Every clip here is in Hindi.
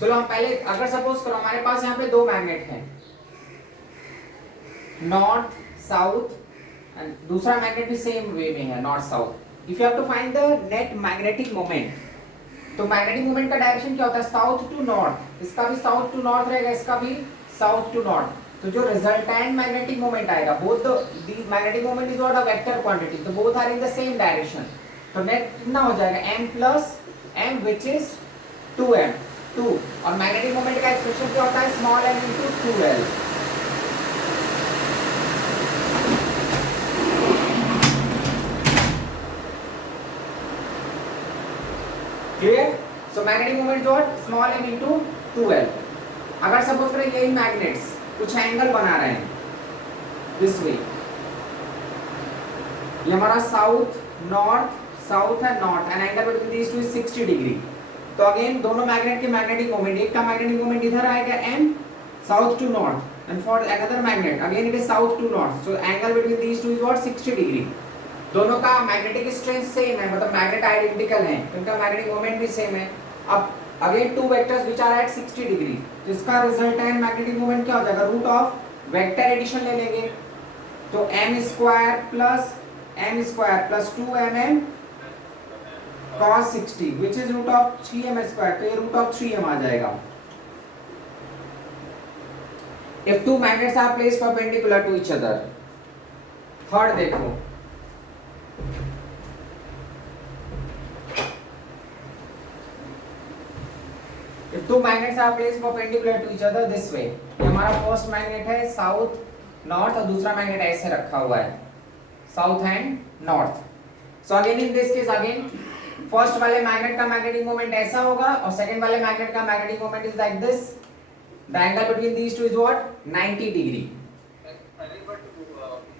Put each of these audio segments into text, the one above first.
चलो हम पहले अगर सपोज करो हमारे पास यहाँ पे दो मैग्नेट हैं, नॉर्थ साउथ, एंड दूसरा मैग्नेट भी सेम वे में है north south. If you have to find the net magnetic moment, तो मैग्नेटिक मोमेंट का डायरेक्शन क्या होता है, साउथ टू नॉर्थ। इसका भी साउथ टू नॉर्थ रहेगा, इसका भी साउथ टू नॉर्थ। तो जो रिजल्टेंट मैग्नेटिक मोमेंट आएगा, both the magnetic moment is what a vector quantity, तो both are in the same direction. तो नेट कितना हो जाएगा, m plus m which is 2m 2। और मैग्नेटिक मोमेंट का एक्सप्रेशन क्या होता है, small m into 2l। Clear? So magnetic moment what, small m into 2l। अगर सपोज करें यही मैग्नेट्स कुछ एंगल बना रहे हैं दिस वे, ये हमारा साउथ नॉर्थ, साउथ है north, and angle between these two is 60 degree. तो अगेन दोनों मैग्नेट के मैग्नेटिक मोमेंट, एक का मैग्नेटिक मोमेंट इधर आएगा m south to north, and for another magnet again it is south to north, so angle between these two is what 60 degree. दोनों का मैग्नेटिक स्ट्रेंथ सेम है, मतलब मैग्नेट आइडेंटिकल है, उनका मैग्नेटिक मोमेंट भी सेम है। अब again two vectors which are at 60 degree, तो इसका रिजल्टेंट मैग्नेटिक मोमेंट क्या हो जाएगा, रूट ऑफ वेक्टर एडिशन ले लेंगे, तो m square plus 2mm cos 60 which is root of 3m square, तो ये root of 3m आ जाएगा। If two magnets are placed perpendicular to each other, third देखो, If two magnets are placed perpendicular to each other this way, ये हमारा फर्स्ट मैग्नेट है साउथ नॉर्थ, और दूसरा मैग्नेट ऐसे रखा हुआ है south and north. So again in this case, again first वाले मैग्नेट का मैग्नेटिक मोमेंट ऐसा होगा, और सेकंड वाले मैग्नेट का magnetic moment is like this. The angle between these two is what 90 degree. अरे बट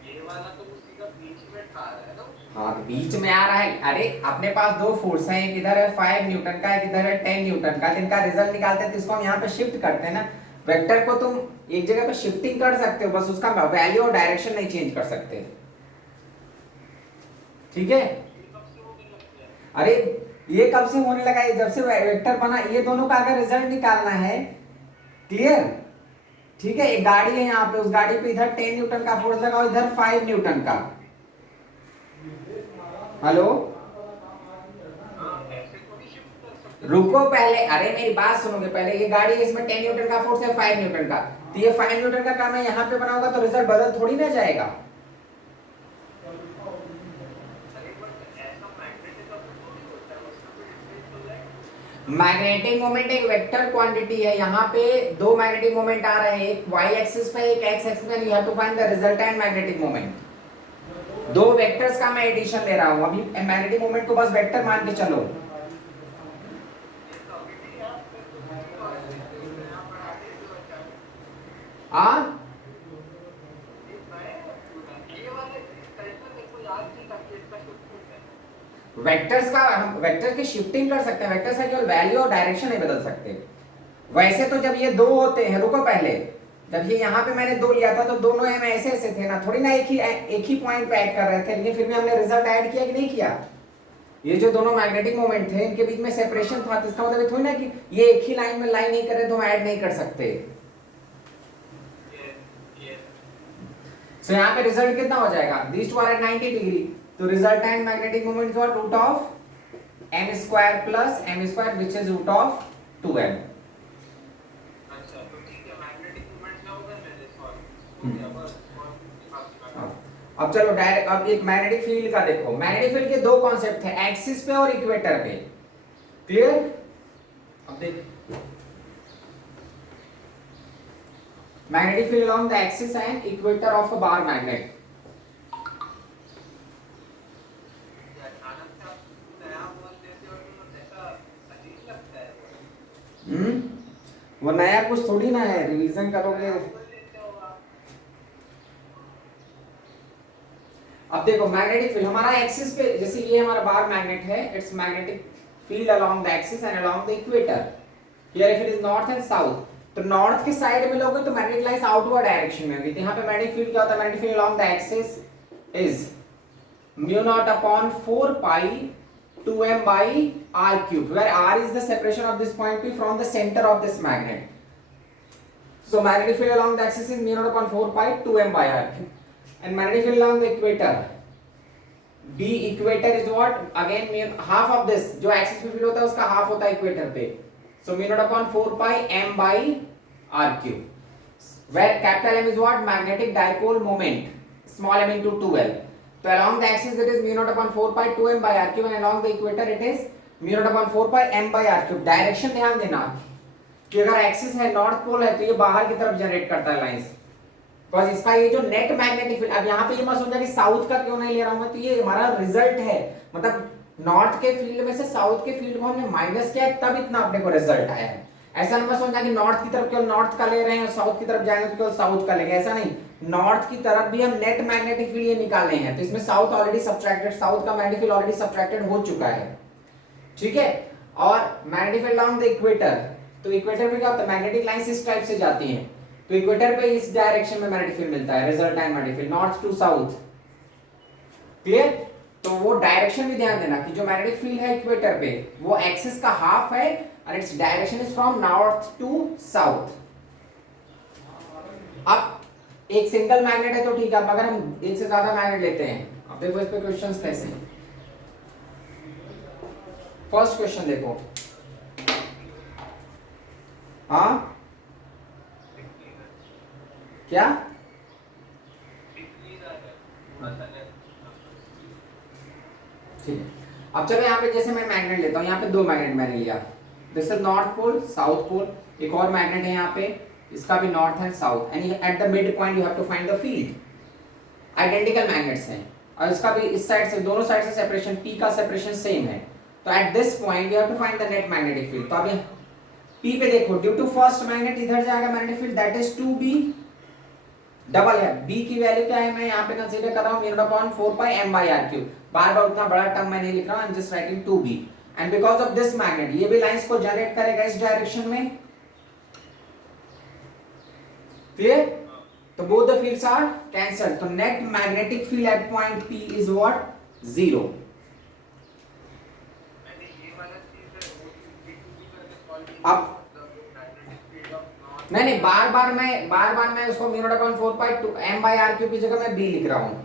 ये वाला तो उसी का बीच में आ रहा है ना। हाँ बीच में आ रहा है, अरे अपने पास दो फोर्स हैं, एक इधर है 5 न्यूटन का, एक इधर है 10 न्यूटन का। इनका रिजल्ट निकालते हैं तो इसको हम यहाँ पे शिफ्ट करते हैं ना। वेक्टर को तुम एक जगह पे शिफ्टिंग कर सकते हो, बस उसका वैल्यू और डायरेक्शन नहीं चेंज कर सकते, ठीक है? अरे ये कब से होने लगा है, जब से वेक्टर बना। ये दोनों का अगर रिजल्ट निकालना है, क्लियर, ठीक है? एक गाड़ी है यहाँ पे, उस गाड़ी पे इधर 10 न्यूटन का फोर्स लगा, इधर 5 न्यूटन का। हेलो, रुको पहले, अरे मेरी बात सुनोगे पहले। ये गाड़ी है, इसमें 10 न्यूटन का फोर्स है, 5 न्यूटन का, तो ये 5 न्यूटन का काम है यहाँ पे बनाऊंगा तो रिजल्ट बदल थोड़ी ना जाएगा। मैग्नेटिक मोमेंट एक वेक्टर क्वांटिटी है, यहाँ पे दो मैग्नेटिक मोमेंट आ रहे हैं, एक y एक्सिस पे एक x एक्सिस पे। You have to find the resultant magnetic moment. दो वेक्टर्स का मैं एडिशन ले रहा हूँ, अभी मैग्नेटिक मोमेंट को बस वेक्टर मान के चलो। वेक्टर्स का हम वेक्टर की शिफ्टिंग कर सकते हैं, वेक्टर्स का केवल वैल्यू और डायरेक्शन नहीं बदल सकते। वैसे तो जब ये दो होते हैं, रुको पहले, जब ये यहाँ पे मैंने दो लिया था तो दोनों एम ऐसे ऐसे थे ना, थोड़ी ना एक ही पॉइंट पे ऐड कर रहे थे, लेकिन फिर भी हमने रिजल्ट ऐड किया कि नहीं किया। ये जो दोनों मैग्नेटिक मोमेंट थे इनके बीच में सेपरेशन था, तो इसका मतलब थोड़ी ना कि ये एक ही लाइन में लाइन नहीं कर रहे तो हम ऐड नहीं कर सकते। सो यहाँ पे रिजल्ट कितना हो जाएगा, these two are at 90 degree, तो resultant magnetic moment is root of m square plus m square which is root of 2m। अच्छा तो ठीक है, मैग्नेटिक मोमेंट क्या होगा मेरे सॉल्व। अब चलो डायरेक्ट, अब एक मैग्नेटिक फील्ड का देखो। मैग्नेटिक फील्ड के दो कॉन्सेप्ट है, एक्सिस पे और इक्वेटर पे, क्लियर? अब देख, magnetic field along the axis and equator of a bar magnet। वो नया कुछ थोड़ी ना है, रिवीजन करोगे। अब देखो मैग्नेटिक फील्ड हमारा एक्सिस पे, जैसे ये हमारा बार मैग्नेट है, it's magnetic field along the axis and along the equator. Here if it is north and south, तो नॉर्थ के साइड में लोगे तो मैग्नेटिक लाइंस आउटवर्ड डायरेक्शन में होगी। तो यहाँ पे मैग्नेटिक फील्ड क्या होता है, magnetic field along the axis is mu naught upon 4 pi 2m by r cube, where r is the separation of this point P from the center of this magnet. So magnetic field along the axis is mu naught upon 4 pi 2m by r cube, and magnetic field along the equator, B equator is what, again half of this, जो axis पे field होता है उसका half होता है equator पे, so mu naught upon 4 pi m by r cube, where capital M is what, magnetic dipole moment, small m into 2l. So along the axis it is mu naught upon 4 pi 2m by r cube, and along the equator it is mu naught upon 4 pi m by r cube. Direction ध्यान देना कि अगर एक्सिस है नॉर्थ पोल है तो ये बाहर की तरफ जनरेट करता है लाइंस, बिकॉज इसका ये जो नेट मैग्नेटिक फील्ड, अब यहाँ पे ये मत सोचना कि साउथ का क्यों नहीं ले रहा हूं मैं, तो ये हमारा रिजल्ट है, मतलब नॉर्थ के फील्ड में से साउथ के फील्ड को हमने माइनस किया तब इतना अपने को रिजल्ट आया है। ऐसा नहीं सोचना कि नॉर्थ की तरफ केवल नॉर्थ का ले रहे हैं और साउथ की तरफ जाएंगे तो केवल साउथ का लेंगे, ऐसा नहीं, नॉर्थ की तरफ भी हम नेट मैग्नेटिक फील्ड ये निकाले हैं, तो इसमें साउथ ऑलरेडी सब्ट्रैक्टेड, साउथ का मैग्नेटिक फील्ड ऑलरेडी सब्ट्रैक्टेड हो चुका है, ठीक है। और magnetic field along the equator, तो इक्वेटर में क्या होता है, मैग्नेटिक लाइंस इस टाइप से जाती हैं, तो इक्वेटर पे इस डायरेक्शन में मैग्नेटिक फील्ड मिलता है, resultant magnetic field north to south, clear. तो वो डायरेक्शन भी ध्यान देना कि जो मैग्नेटिक फील्ड है इक्वेटर पे वो एक्सिस का हाफ है और its direction is from north to south. अब एक सिंगल मैग्नेट है तो ठीक है, अब अगर हम एक से ज्यादा मैग्नेट लेते हैं, अब देखो इस पे क्वेश्चंस कैसे हैं। फर्स्ट क्वेश्चन देखो, हाँ क्या, ठीक है। अब चलो यहाँ पे जैसे मैं मैग्नेट लेता हूँ, यहाँ पे दो मैग्नेट मैंने लिया, this is north pole south pole, एक और मैग्नेट है यहाँ पे, इसका भी north and south, and at the mid point you have to find the field, identical magnets हैं और इसका भी इस साइड से, दोनों साइड से सेपरेशन, पी का सेपरेशन सेम है, तो at this point you have to find the net magnetic field. तो अब पी पे देखो, ड्यू टू फर्स्ट मैग्नेट इधर जाएगा magnetic field that is 2b, double है, b की वैल्यू क्या है मैं यहाँ पे कंसीडर कर रहा हूँ mu naught upon 4 pi m by r cube, बार बार उतना बड़ा टर्म मैं नहीं लिख रहा हूँ, I am just writing 2b, and because of this magnet ये भी लाइंस को जनरेट करेगा इस डायरेक्शन में, क्लियर। तो both the fields are cancelled, तो net magnetic field at point p is what, 0। अब नहीं, बार बार मैं उसको mu naught upon 4 pi m by r cube की जगह मैं b लिख रहा हूँ,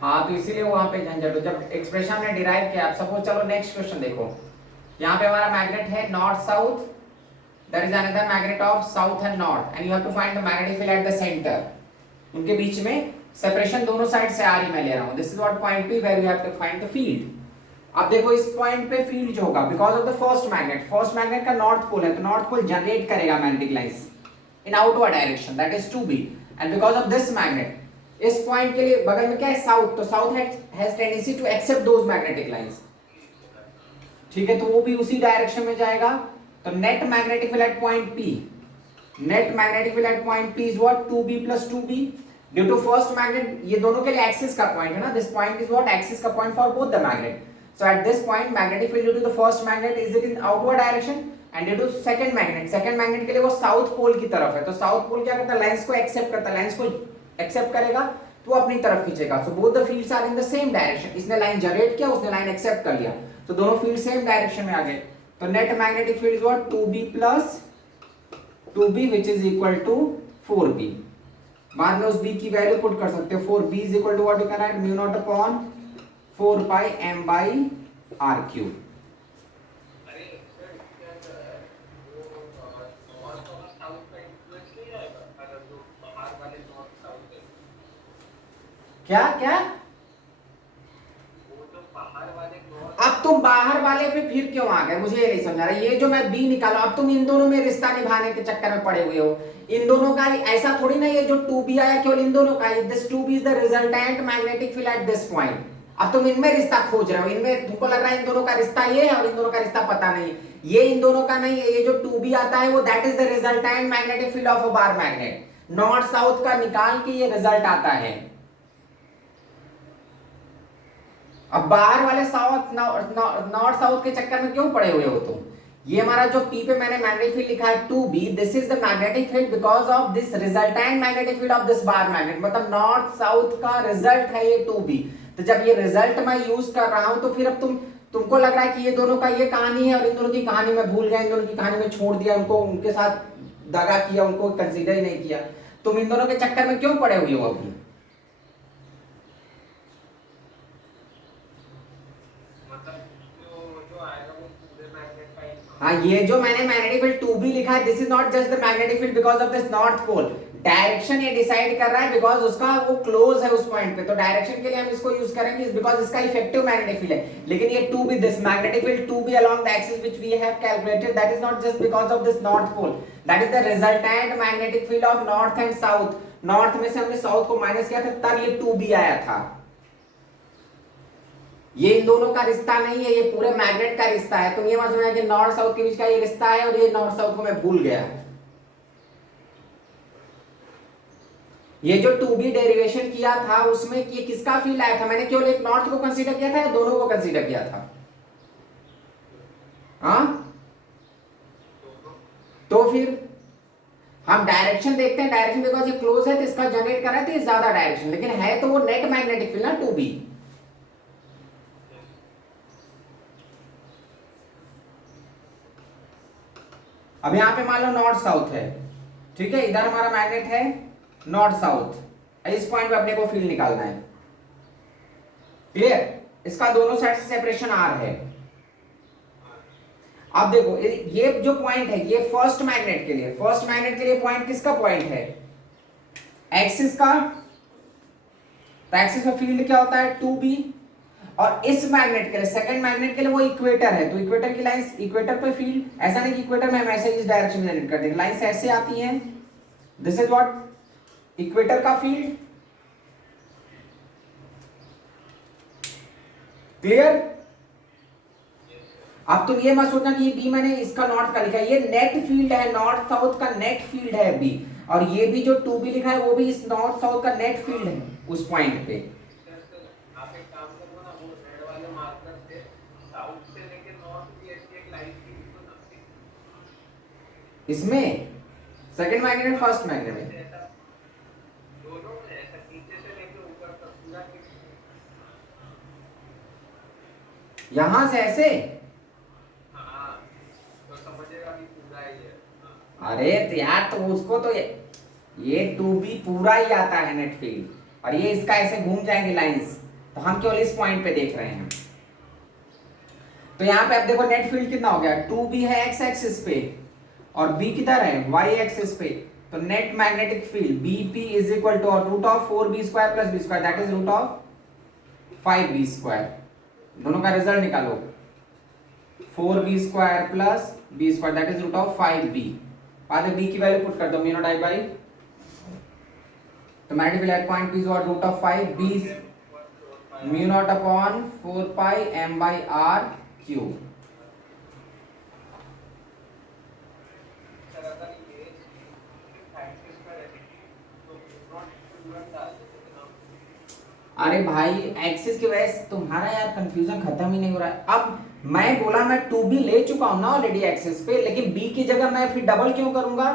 हाँ तो इसीलिए वहां पे झंझट, जब एक्सप्रेशन ने डिराइव किया। अब सपोज चलो नेक्स्ट क्वेश्चन देखो, यहाँ पे हमारा मैग्नेट है north south, that is another magnet of south and north, and you have to find the magnetic field at the centre, उनके बीच में सेपरेशन दोनों साइड से आ रही मैं ले रहा हूँ, this is what point P where you have to find the field. अब देखो इस पॉइंट पे फील्ड जो होगा because of the first magnet का नॉर्थ पोल है, तो नॉर्थ पोल जनरेट करेगा magnetic lines in outward direction that is 2b, and because of this magnet इस पॉइंट के लिए बगल में क्या है साउथ, तो south has tendency to accept those magnetic lines, ठीक है, तो वो भी उसी डायरेक्शन में जाएगा, तो net magnetic field at point P, net magnetic field at point P is what 2b plus 2b, due to first magnet, ये दोनों के लिए एक्सिस का पॉइंट है ना, this point is what axis का point for both the magnet, so at this point magnetic field due to the first magnet is it in outward direction, and due to second magnet के लिए वो साउथ पोल की तरफ है, तो साउथ पोल क्या करता है, लाइंस को एक्सेप्ट करता है, लाइंस को एक्सेप्ट करेगा तो अपनी तरफ खींचेगा, so both the fields are in the same direction, इसने लाइन जनरेट किया, उसने लाइन एक्सेप्ट कर लिया, तो दोनों फील्ड सेम डायरेक्शन में आ गए, तो net magnetic field is what 2b plus 2b which is equal to 4b, बाद में उस b की वैल्यू पुट कर सकते हो, 4b is equal to what you can write mu naught upon 4 pi m by r cube। क्या क्या, अब तुम बाहर वाले पे फिर क्यों आ गए, मुझे ये नहीं समझ रहा, ये जो मैं बी निकाला, अब तुम इन दोनों में रिश्ता निभाने के चक्कर में पड़े हुए हो, इन दोनों का ऐसा थोड़ी ना, ये जो 2b आया केवल इन दोनों का, this 2b is the resultant magnetic field at this point, अब तुम इनमें रिश्ता खोज रहे हो, इनमें तुमको लग रहा है इन दोनों का रिश्ता ये है और इन दोनों का रिश्ता पता नहीं, ये इन दोनों का नहीं है, ये जो 2b आता है वो that is the resultant magnetic field of a bar magnet, north south का निकाल के ये रिजल्ट आता है। अब बाहर वाले साउथ नॉर्थ साउथ के चक्कर में क्यों पड़े हुए हो तुम, ये हमारा जो P पे मैंने मैग्नेटिक फील्ड लिखा है 2B, this is the magnetic field because of this resultant magnetic field of this bar magnet, मतलब नॉर्थ साउथ का रिजल्ट है ये 2B। तो जब ये रिजल्ट मैं यूज कर रहा हूं तो फिर अब तुमको लग रहा है कि ये दोनों का ये कहानी है और इन दोनों की कहानी मैं भूल गया, इन दोनों की कहानी में छोड़ दिया, उनको उनके साथ दगा किया, उनको कंसीडर ही नहीं किया। तुम इन दोनों के चक्कर में क्यों पड़े हुए हो अभी? हाँ, ये जो मैंने मैग्नेटिक फील्ड 2B लिखा है, this is not just the magnetic field because of this north pole. Direction ये डिसाइड कर रहा है बिकॉज उसका वो क्लोज है उस पॉइंट पे, तो डायरेक्शन के लिए हम इसको यूज करेंगे बिकॉज इसका इफेक्टिव मैग्नेटिक फील्ड है। लेकिन ये 2B, this magnetic field 2B along the axis which we have calculated, that is not just because of this north pole, that is the resultant magnetic field of north and south. North में से हमने साउथ को माइनस किया था, तब ये 2B आया था। ये इन दोनों का रिश्ता नहीं है, ये पूरे मैग्नेट का रिश्ता है। तुम ये मत समझना कि नॉर्थ साउथ के बीच का ये रिश्ता है और ये नॉर्थ साउथ को मैं भूल गया। ये जो 2B डेरिवेशन किया था उसमें ये किसका फील्ड आया था? मैंने केवल एक नॉर्थ को कंसीडर किया था या दोनों को कंसीडर किया था? हाँ, तो फिर हम डायरेक्शन देखते हैं, डायरेक्शन बिकॉज ये क्लोज है तो इसका जनरेट कर रहा है तो ये ज्यादा डायरेक्शन, लेकिन है तो वो नेट मैग्नेटिक फील्ड ना 2B। अब यहां पे मान लो नॉर्थ साउथ है, ठीक है, इधर हमारा मैग्नेट है नॉर्थ साउथ, इस पॉइंट पे अपने को फील्ड निकालना है। क्लियर? इसका दोनों साइड से सेपरेशन आर है। अब देखो ये जो पॉइंट है ये फर्स्ट मैग्नेट के लिए, फर्स्ट मैग्नेट के लिए पॉइंट किसका पॉइंट है? एक्सिस का। तो एक्सिस में फील्ड क्या होता है? 2B। और इस मैग्नेट के लिए, सेकंड मैग्नेट के लिए वो इक्वेटर है, तो इक्वेटर की लाइंस, इक्वेटर पे फील्ड ऐसा नहीं कि इक्वेटर में हम ऐसे इस डायरेक्शन में जनरेट कर देंगे, लाइंस ऐसे आती हैं, दिस इज व्हाट इक्वेटर का फील्ड। क्लियर? अब तुम ये मत सोचना कि ये बी मैंने इसका नॉर्थ का लिखा है, ये नेट फील्ड है, नॉर्थ साउथ का नेट फील्ड है बी, और ये भी जो 2B लिखा है वो भी इस नॉर्थ साउथ का नेट फील्ड है उस पॉइंट पे। इसमें सेकंड मैग्नेट फर्स्ट मैग्नेट में यहां से ऐसे, अरे तो यार तो उसको तो ये 2B पूरा ही आता है नेट फील्ड, और ये इसका ऐसे घूम जाएंगे लाइंस, तो हम केवल इस पॉइंट पे देख रहे हैं। तो यहाँ पे अब देखो नेट फील्ड कितना हो गया? 2B है एक्स एक्सिस पे और B किधर है? Y एक्सिस पे, तो net magnetic field BP is equal to root of 4B square plus B square, that is root of 5B square. दोनों का रिजल्ट निकालो, 4B square plus B square that is root of 5B। बाद में B की वैल्यू पुट कर दो, म्यू नॉट I बाई, तो magnetic field at point P is what root of 5B mu naught upon 4 pi M by R cube. अरे भाई एक्सिस की वजह से तुम्हारा यार कंफ्यूजन खत्म ही नहीं हो रहा है। अब मैं बोला मैं 2B ले चुका हूं ना ऑलरेडी एक्सिस पे, लेकिन B की जगह मैं फिर डबल क्यों करूंगा?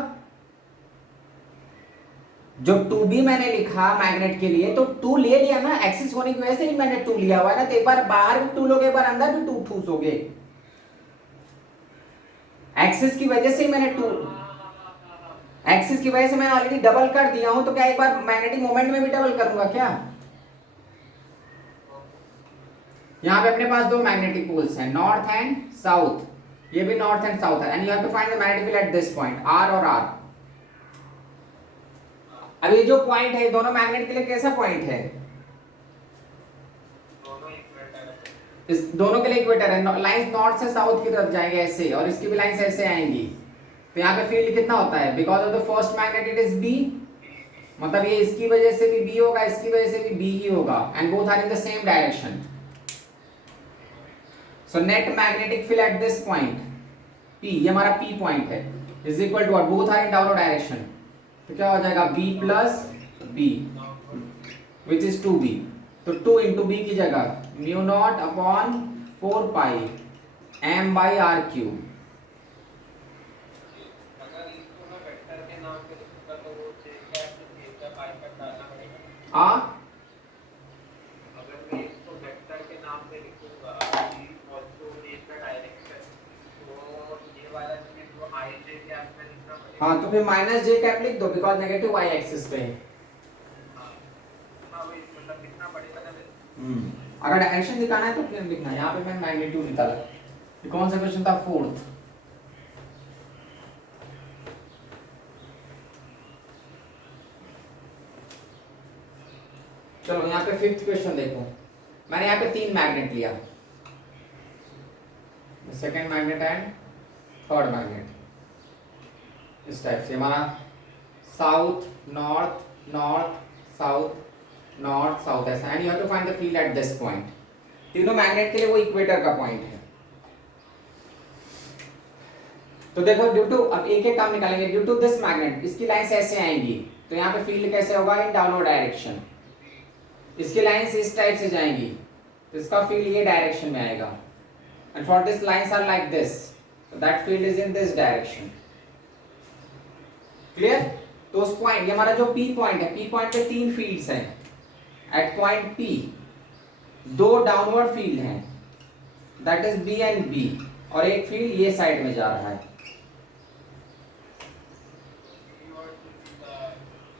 जो 2B मैंने लिखा मैग्नेट के लिए, तो 2 ले लिया ना, एक्सिस होने की वजह से ही मैंने 2 लिया हुआ है ना, तो एक बार बाहर भी 2 लोगे, एक बार अंदर भी 2 ठूसोगे, एक्सिस की वजह से ही मैंने 2, एक्सिस की वजह से मैंने ऑलरेडी डबल कर दिया हूं, तो क्या एक बार मैग्नेटिक मोमेंट में भी डबल करूंगा क्या? यहां पे अपने पास दो मैग्नेटिक पोल्स हैं, नॉर्थ एंड साउथ, ये भी नॉर्थ एंड साउथ है, and you have to find the magnetic field at this point R और R। अब ये जो पॉइंट है दोनों मैग्नेट के लिए कैसा पॉइंट है? इस दोनों के लिए इक्वेटर है, लाइंस नॉर्थ से साउथ की तरफ जाएंगे ऐसे, और इसकी भी लाइंस ऐसे आएंगी, तो यहाँ पे फील्ड कितना होता है? Because of the first magnet it is B, मतलब ये इसकी वजह से भी B होगा, इसकी वजह से भी B ही होगा, and both are in the same direction. So net magnetic field at this point P, ये हमारा P पॉइंट है, is equal to both are in downward direction, तो क्या हो जाएगा? B plus B which is 2B, तो 2 इंटू B की जगह mu naught upon 4 pi M by R cube, cap में लिखना पड़ेगा। हाँ तो फिर माइनस जे कैप लिख दो बिकॉज नेगेटिव वाई एक्सिस पे है। हाँ वही मतलब लिखना पड़ेगा ना फिर। अगर डायरेक्शन दिखाना है तो फिर लिखना, यहाँ पे मैं मैग्नीट्यूड निकाला। ये कौन सा क्वेश्चन था? फोर्थ। चलो यहाँ पे फिफ्थ क्वेश्चन देखो। मैंने यहाँ पे 3 मैग्नेट लिया, second magnet and third magnet, इस टाइप से हमारा south north north south north south ऐसा, and you have to find the field at this point. तीनों मैग्नेट के लिए वो इक्वेटर का पॉइंट है। तो देखो ड्यू टू, अब एक एक काम निकालेंगे। ड्यू टू दिस मैग्नेट, इसकी लाइंस ऐसे आएंगी, तो यहाँ पे फील्ड कैसे होगा? In downward direction. इसकी लाइंस इस टाइप से जाएंगी, तो इसका फील्ड ये डायरेक्शन में आएगा। And for this lines are like this, so that field is in this direction. Clear? तो उस पॉइंट, ये हमारा जो P पॉइंट है, P पॉइंट पे 3 फील्ड्स हैं। At point P 2 downward field हैं, that is B and B, और एक फील्ड ये साइड में जा रहा है।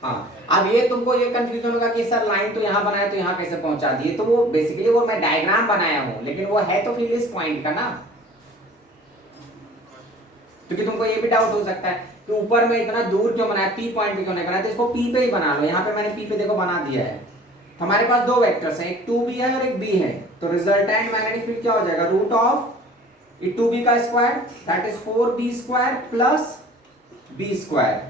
हाँ, अब ये तुमको ये कंफ्यूजन होगा कि सर लाइन तो यहाँ बनाया तो यहाँ कैसे पहुंचा दिए, तो वो बेसिकली वो मैं डायग्राम बनाया हूँ, लेकिन वो है तो फील्ड इस पॉइंट का ना। क्योंकि तुमको ये भी डाउट हो सकता है कि ऊपर में इतना दूर क्यों बनाया, P पॉइंट पे क्यों नहीं बनाया, तो इसको P पे ही बना लो। यहाँ पे मैंने P पे देखो बना दिया है। तो हमारे पास 2 वेक्टर्स हैं, एक 2b है और एक b है, तो रिजल्टेंट मैग्नेटिक फील्ड क्या हो जाएगा? रूट ऑफ 2b का square, that is 4b square plus b square,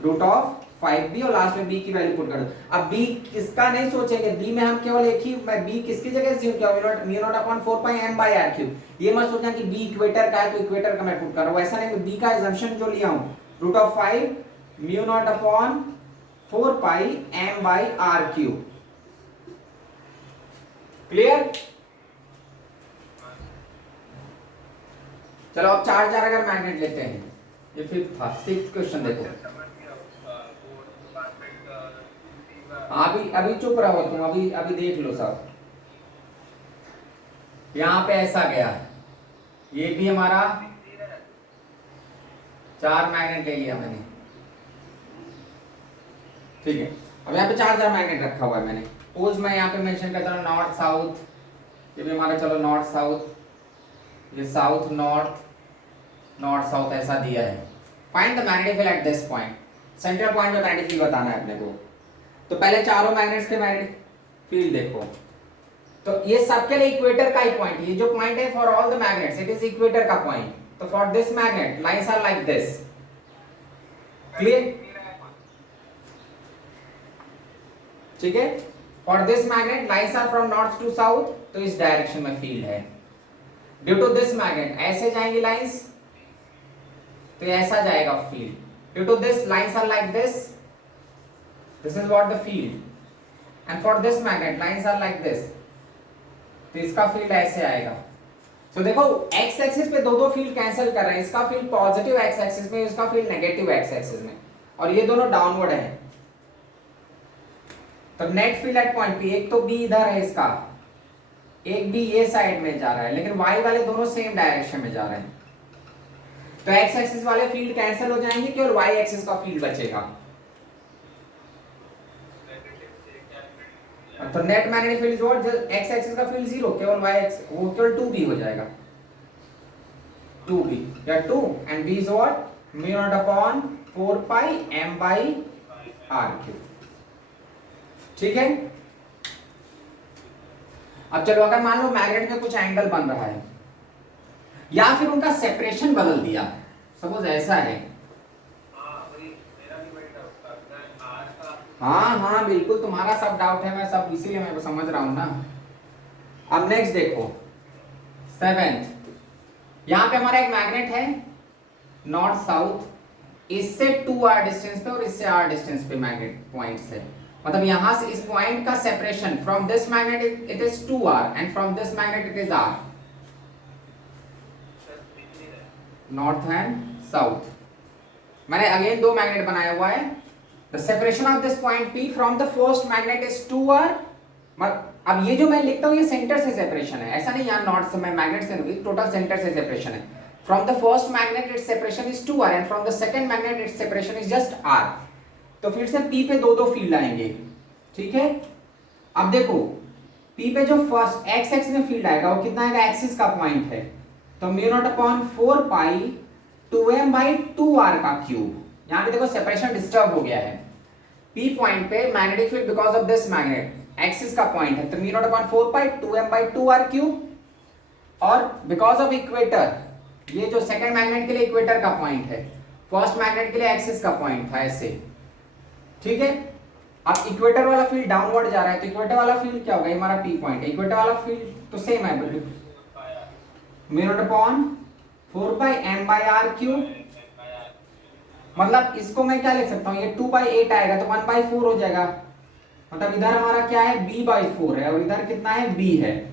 root of 5b, और लास्ट में b की वैल्यू पुट कर दो। अब b किसका नहीं सोचेंगे, b में हम केवल एक ही, मैं b किसकी जगह से क्या mu naught upon 4 pi m by r cube. ये मत सोचना कि b इक्वेटर का है तो इक्वेटर का मैं पुट कर रहा हूं, ऐसा नहीं। b का अजम्पशन जो लिया हूं, root of 5 mu naught upon 4 pi m by r cube. Clear? चलो अब 4 अगर मैग्नेट लेते हैं, ये फिफ्थ था। सिक्स्थ क्वेश्चन देखो। अभी चुप रहो तुम, अभी देख लो सब। यहाँ पे ऐसा गया, ये भी हमारा 4 मैग्नेट ले लिया मैंने, ठीक है। अब यहाँ पे 4 मैग्नेट रखा हुआ है मैंने। सपोज मैं यहाँ पे मेंशन करता हूँ नॉर्थ साउथ, ये भी हमारा चलो नॉर्थ साउथ, ये साउथ नॉर्थ नॉर्थ साउथ ऐसा दिया है। Find the magnetic field at this point, central point में मैग्नेटिक फील्ड बताना है अपने को। तो पहले चारों मैग्नेट्स के मैग्नेटिक फील्ड देखो, तो ये सबके लिए इक्वेटर का ही पॉइंट, ये जो पॉइंट है for all the magnets it is equator का पॉइंट। तो for this magnet lines are like this. Clear? ठीक है। For this magnet lines are from north to south, तो इस डायरेक्शन में फील्ड है। ड्यू टू दिस मैग्नेट ऐसे जाएंगी लाइंस, तो ऐसा जाएगा field. Due to this lines are like this, this is what the field, and for this magnet lines are like this, तो इसका फील्ड ऐसे आएगा। तो देखो x एक्सिस पे दो फील्ड कैंसिल कर रहे हैं, इसका फील्ड पॉजिटिव x एक्सिस में, इसका फील्ड नेगेटिव x एक्सिस में, और ये दोनों डाउनवर्ड है। तो net field at point P, एक तो B इधर है इसका, एक B ये साइड में जा रहा है, लेकिन y वाले दोनों सेम डायरेक्शन में जा रहे हैं। तो x एक्सिस वाले फील्ड कैंसिल हो जाएंगे, केवल y एक्सिस का फील्ड बचेगा। तो net magnetic field is what, x axis का फील्ड 0, केवल y एक्सिस वो केवल 2b हो जाएगा, 2b या 2, and b is what mu naught upon 4 pi m by r cube. ठीक है। अब चलो अगर मान लो मैग्नेट में कुछ एंगल बन रहा है, या फिर उनका सेपरेशन बदल दिया, सपोज ऐसा है। हाँ बिल्कुल, तुम्हारा सब डाउट है, मैं सब इसीलिए मैं समझ रहा हूं ना। अब नेक्स्ट देखो 7th, यहां पे हमारा एक मैग्नेट है नॉर्थ साउथ, इससे 2r डिस्टेंस पे और इससे r डिस्टेंस पे मैग्नेट पॉइंट्स है। मतलब यहां से इस पॉइंट का separation from this magnet it is 2r and from this magnet it is r, north and south. मैंने अगेन 2 मैग्नेट बनाया हुआ है। The separation of this point P from the first magnet is 2r। अब ये जो मैं लिखता हूँ ये सेंटर से सेपरेशन है, ऐसा नहीं यहाँ नॉर्थ से मैं मैग्नेट से नहीं, टोटल सेंटर से सेपरेशन है। From the first magnet its separation is 2r and from the second magnet its separation is just r. तो फिर से P पे दो दो फील्ड आएंगे, ठीक है। अब देखो P पे जो फर्स्ट x एक्सिस में फील्ड आएगा वो कितना आएगा, एक्सिस का पॉइंट है, तो mu naught upon 4 pi 2m by 2r का क्यूब। यहाँ पे देखो सेपरेशन डिस्टर्ब हो गया है, P पॉइंट पे magnetic field because of this magnet axis का पॉइंट है, तो mu naught upon 4 pi 2m by 2r cube, और बिकॉज ऑफ इक्वेटर, ये जो सेकंड मैग्नेट के लिए इक्वेटर का पॉइंट है, फर्स्ट मैग्नेट के लिए एक्सिस का पॉइंट था, ऐसे, ठीक है। अब इक्वेटर वाला फील्ड डाउनवर्ड जा रहा है, तो इक्वेटर वाला फील्ड क्या होगा, ये हमारा P पॉइंट है, इक्वेटर वाला फील्ड तो सेम है, mu naught upon 4 pi m by r cube, मतलब इसको मैं क्या लिख सकता हूँ, ये 2 बाई 8 आएगा तो 1 बाई 4 हो जाएगा, मतलब इधर हमारा क्या है, b बाई 4 है और इधर कितना है, b है।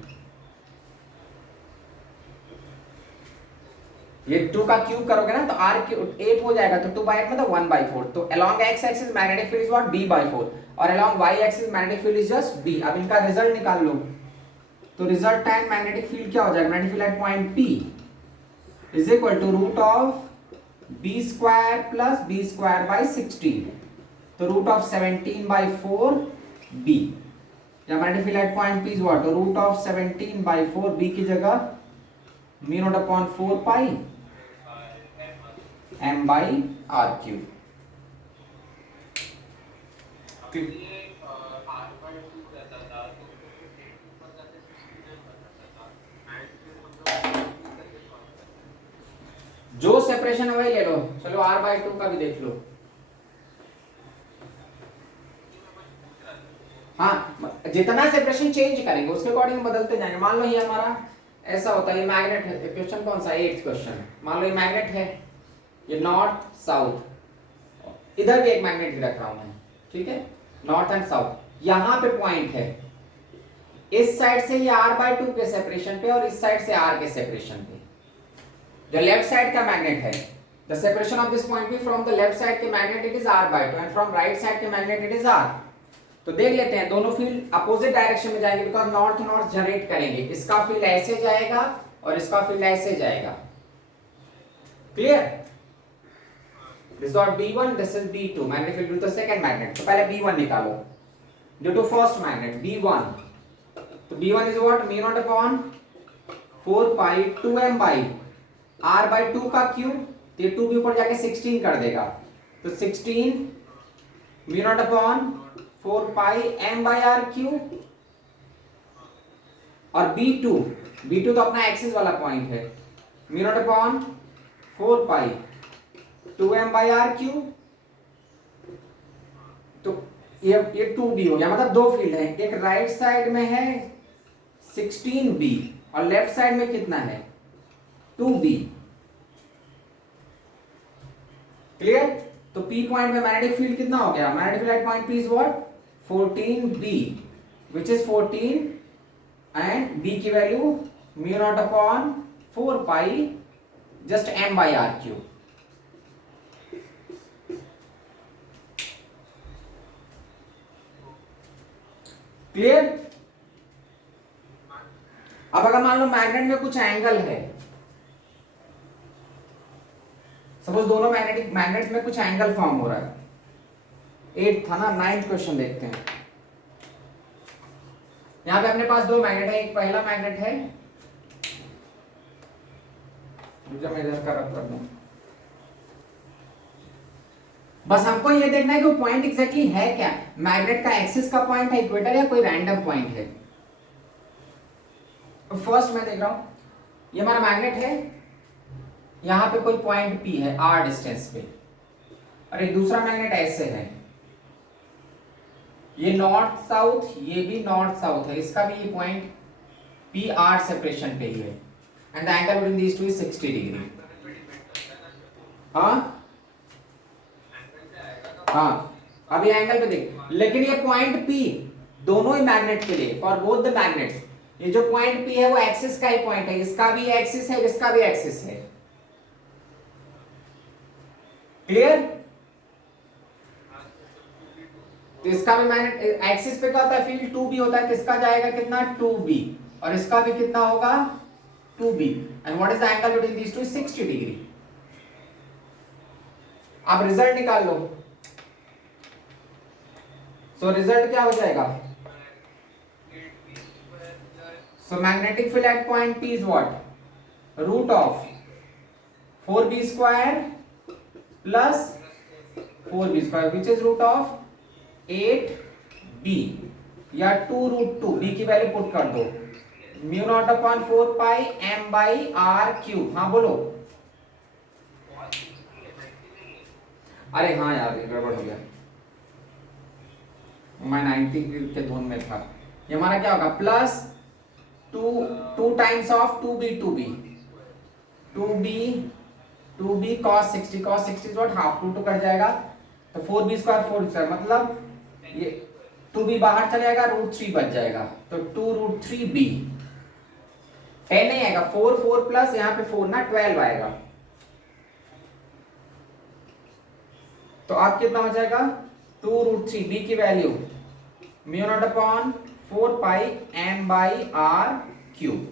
ये 2 का क्यूब करोगे ना तो r क्यूब 8 हो जाएगा, तो 2 बाई 8 मतलब 1 बाई 4। तो along x axis magnetic field is what, b by 4, और along y axis magnetic field is just b। अब इनका रिजल्ट निकाल लो, तो रिजल्ट टाइम मैग्नेटिक फील्ड क्या हो जाएगा, magnetic field at point p is equal to root of b square plus b square by 16, तो रूट ऑफ 17 बाई 4 b, या magnetic field at point p is what, root of 17 by 4 b की जगह mu naught upon 4 pi m by r cube. जो सेपरेशन है वही ले लो, चलो r बाई 2 का भी देख लो। हाँ, जितना सेपरेशन चेंज करेंगे उसके अकॉर्डिंग बदलते जाएंगे। मान लो ये हमारा ऐसा होता है, ये मैग्नेट है, क्वेश्चन कौन सा, 8th क्वेश्चन, मान लो ये मैग्नेट है, ये नॉर्थ साउथ, इधर भी एक मैग्नेट रख रहा हूं मैं, ठीक है, नॉर्थ एंड साउथ, यहां पे पॉइंट है, इस साइड से ये r बाई 2 के सेपरेशन पे और इस साइड से r के सेपरेशन पे, जो लेफ्ट साइड का मैग्नेट है, the separation of this point B from the left side के magnet it is r by 2 and from right side के मैग्नेट इट इज r। तो देख लेते हैं, दोनों फील्ड अपोजिट डायरेक्शन में जाएंगे बिकॉज नॉर्थ नॉर्थ जनरेट करेंगे, इसका फील्ड ऐसे जाएगा और इसका फील्ड ऐसे जाएगा, clear. This is B1, this is B2, magnetic field with the second magnet. तो पहले B1 निकालो, due to first magnet B1, तो B1 is what, mu naught upon 4 pi 2m by r by 2 का क्यूब, तो ये 2 भी ऊपर जाके 16 कर देगा, तो 16 mu naught upon 4 pi m by r cube, और B2 तो अपना एक्सिस वाला पॉइंट है, mu naught upon 4 pi 2m by r cube, तो ये 2b हो गया, मतलब दो फील्ड है, एक राइट साइड में है 16b और लेफ्ट साइड में कितना है 2b, क्लियर। तो P पॉइंट में मैग्नेटिक फील्ड कितना हो गया, magnetic field at point P is what 14b which is 14 and b की value mu naught upon 4 pi just m by r cube, clear. अब अगर मान लो मैग्नेट में कुछ एंगल है, सपोज दोनों मैग्नेट्स में कुछ एंगल फॉर्म हो रहा है, 8 था ना, 9th क्वेश्चन देखते हैं। यहां पे अपने पास दो मैग्नेट है, एक पहला मैग्नेट है, मैं इधर का रख दूं, बस हमको ये देखना है कि वो पॉइंट एग्जैक्टली है क्या, मैग्नेट का एक्सिस का पॉइंट है, इक्वेटर या कोई रैंडम पॉइंट है। फर्स्ट मैं देख रहा हूं, ये हमारा मैग्नेट है, यहां पे कोई पॉइंट P है r डिस्टेंस पे, और एक दूसरा मैग्नेट ऐसे है, ये नॉर्थ साउथ, ये भी नॉर्थ साउथ है, इसका भी ये पॉइंट P r सेपरेशन पे ही है, and the angle between these two is 60 degree. हाँ, अब ये एंगल पे देख, लेकिन ये पॉइंट P दोनों ही मैग्नेट के लिए, फॉर बोथ द मैग्नेट्स, ये जो पॉइंट P है वो एक्सिस का ही पॉइंट है, इसका भी एक्सिस है, इसका भी एक्सिस है, क्लियर। तो इसका भी मैग्नेट एक्सिस पे क्या होता है, फील्ड 2b होता है, तो इसका जाएगा कितना 2b, और इसका भी कितना होगा 2b and what is the angle between these two? 60 degree. अब रिजल्ट निकाल लो. So रिजल्ट क्या हो जाएगा? So magnetic field at point P is what? Root of 4b square plus 4b square which is root of 8b या 2 root 2 b की वैल्यू पुट कर दो. Mu naught upon 4 pi m by R cube. हाँ बोलो. अरे हाँ यार ये गड़बड़ हो गया, मैं 90 के धुन में था. ये हमारा क्या होगा? Plus 2 times of 2b cos 60 cos 60 is what? Half. 2 cut जाएगा तो 4b स्क्वायर 4 स्क्वायर मतलब ये 2b बाहर चले जाएगा, रूट 3 बच जाएगा तो 2 रूट 3b. 10 नहीं आएगा, 4 प्लस यहाँ पे 4 ना 12 आएगा. तो आप कितना हो जाएगा? 2 रूट 3 b की value mu naught upon 4 pi m by R cube.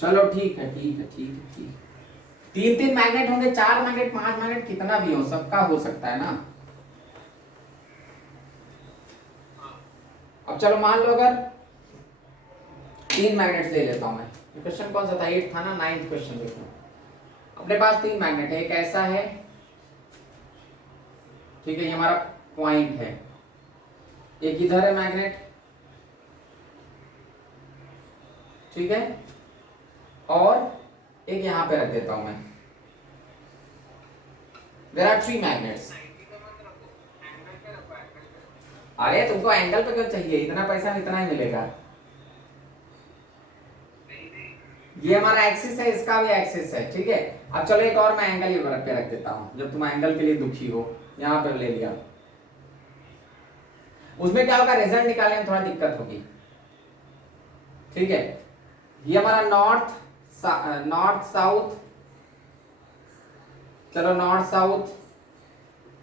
चलो ठीक है. तीन मैग्नेट होंगे, 4 मैग्नेट, 5 मैग्नेट, कितना भी हो, सबका हो सकता है ना. अब चलो मान लो अगर 3 मैग्नेट्स ले लेता हूं मैं. क्वेश्चन कौन सा था? 8 था ना. 9th क्वेश्चन देखो. अपने पास 3 मैग्नेट है. एक ऐसा है, ठीक है, ये हमारा पॉइंट है. एक इधर है मैग्नेट, ठीक है, और एक यहां पे रख देता हूं मैं. There are 3 magnets. अरे तुमको एंगल पे क्यों चाहिए? इतना पैसा में इतना ही मिलेगा. ये हमारा एक्सिस है, इसका भी एक्सिस है, ठीक है. अब चलो एक और मैं एंगल ये पे रख देता हूं. जब तुम एंगल के लिए दुखी हो, यहां पर ले लिया. उसमें क्या होगा? रिजल्ट निकालने में थोड़ा दिक्कत होगी, ठीक है. ये हमारा नॉर्थ साउथ, चलो नॉर्थ साउथ,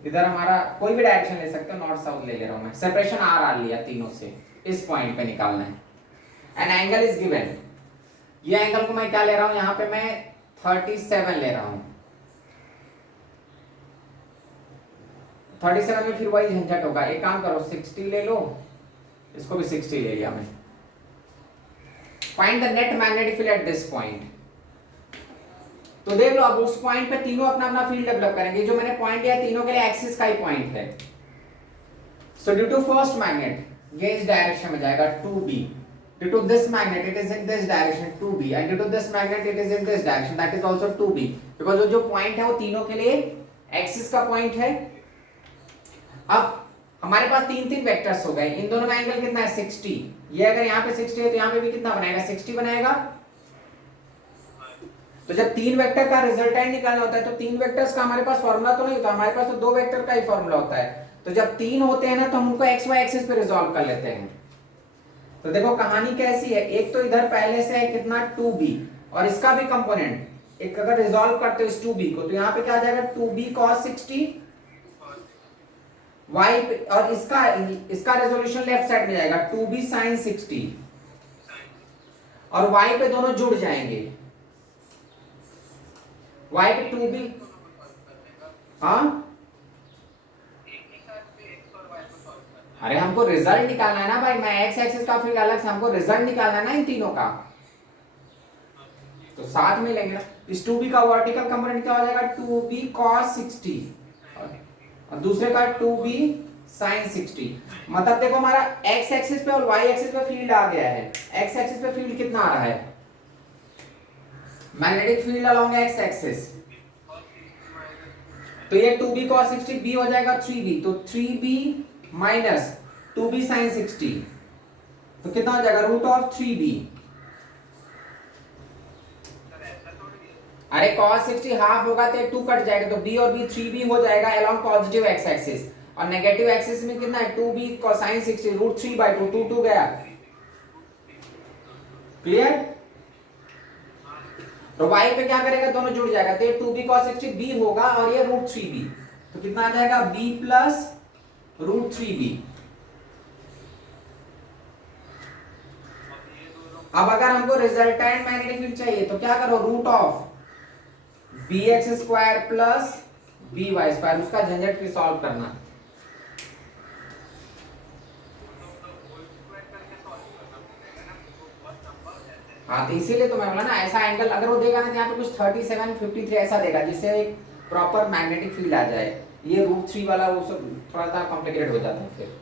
इधर हमारा कोई भी डायरेक्शन ले सकते हो. नॉर्थ साउथ ले ले रहा हूं मैं. सेपरेशन आर लिया तीनों से. इस पॉइंट पे निकालना है. An angle is given. ये एंगल को मैं क्या ले रहा हूं? यहां पे मैं 37 ले रहा हूं. 37 में फिर वही झंझट होगा. एक काम करो, 60 ले लो, इसको भी 60 ले लिया मैं. Find the net magnetic field at this point. तो देख लो, अब उस पॉइंट पे तीनों अपना अपना फील्ड डेवलप करेंगे. जो मैंने पॉइंट दिया तीनों के लिए एक्सिस का ही पॉइंट है. So due to first magnet ये इस डायरेक्शन में जाएगा 2b. Due to this magnet it is in this direction 2b and due to this magnet it is in this direction that is also 2b. Because जो पॉइंट है वो तीनों के लिए एक्सिस का पॉइंट है. अब हमारे पास तीन वेक्टर्स हो गए. इन दोनों का एंगल कितना है? 60. ये अगर यहाँ पे 60 है तो यहाँ पे भी कितना बनाएगा? 60 बनाएगा. तो जब 3 वेक्टर का रिजल्टेंट निकालना होता है तो 3 वेक्टर्स का हमारे पास फॉर्मूला तो नहीं होता. हमारे पास तो 2 वेक्टर का ही फॉर्मूला होता है. तो जब 3 होते हैं ना तो हम उनको एक्स वाई एक्सिस पे रिजॉल्व कर लेते हैं. तो देखो कहानी कैसी है. एक तो इधर पहले से है कितना? 2b, और इसका भी कंपोनेंट एक अगर रिजॉल्व करते हो इस 2b को तो यहाँ पे क्या आ जाएगा? 2b cos 60 y पे, और इसका रेजोल्यूशन लेफ्ट साइड में जाएगा 2b sin 60, और y पे दोनों जुड़ जाएंगे. y पे 2b, हाँ अरे हमको रिजल्ट निकालना है ना भाई. मैं एक्स एक्सिस का फील्ड अलग से, हमको रिजल्ट निकालना है ना इन तीनों का. तो साथ में लेंगे ना. इस 2b का वर्टिकल कंपोनेंट क्या हो जाएगा? 2b cos 60 और दूसरे का 2b sin 60. मतलब देखो हमारा x एक्सिस पे और y एक्सिस पे फील्ड आ गया है. x एक्सिस पे फील्ड कितना आ रहा है? Magnetic field along x axis. तो ये 2b cos 60 b हो जाएगा 3b. तो 3b माइनस 2b sin 60 तो कितना हो जाएगा? Root of 3b. अरे cos 60 हाफ होगा तो 2 कट जाएगा तो b और b 3b हो जाएगा अलोंग पॉजिटिव x एक्सिस. और नेगेटिव एक्सिस में कितना है? 2b sin 60 रूट 3/2 2 2 गया क्लियर? तो y पे क्या करेगा, दोनों जुड़ जाएगा, तो ये 2b cos 60 b होगा और ये √3b, तो कितना आ जाएगा b प्लस √3b। अब अगर हमको रिजल्टेंट मैग्नेटिक फील्ड चाहिए तो क्या करो, root of bx² plus by², उसका झंझट फिर सॉल्व करना। हाँ, तो इसीलिए तो मैं बोला ना, ऐसा एंगल अगर वो देगा ना, यहाँ पे कुछ 37 53 ऐसा देगा जिससे एक प्रॉपर मैग्नेटिक फील्ड आ जाए। ये √3 वाला वो सब थोड़ा सा कॉम्प्लिकेटेड हो जाता है फिर।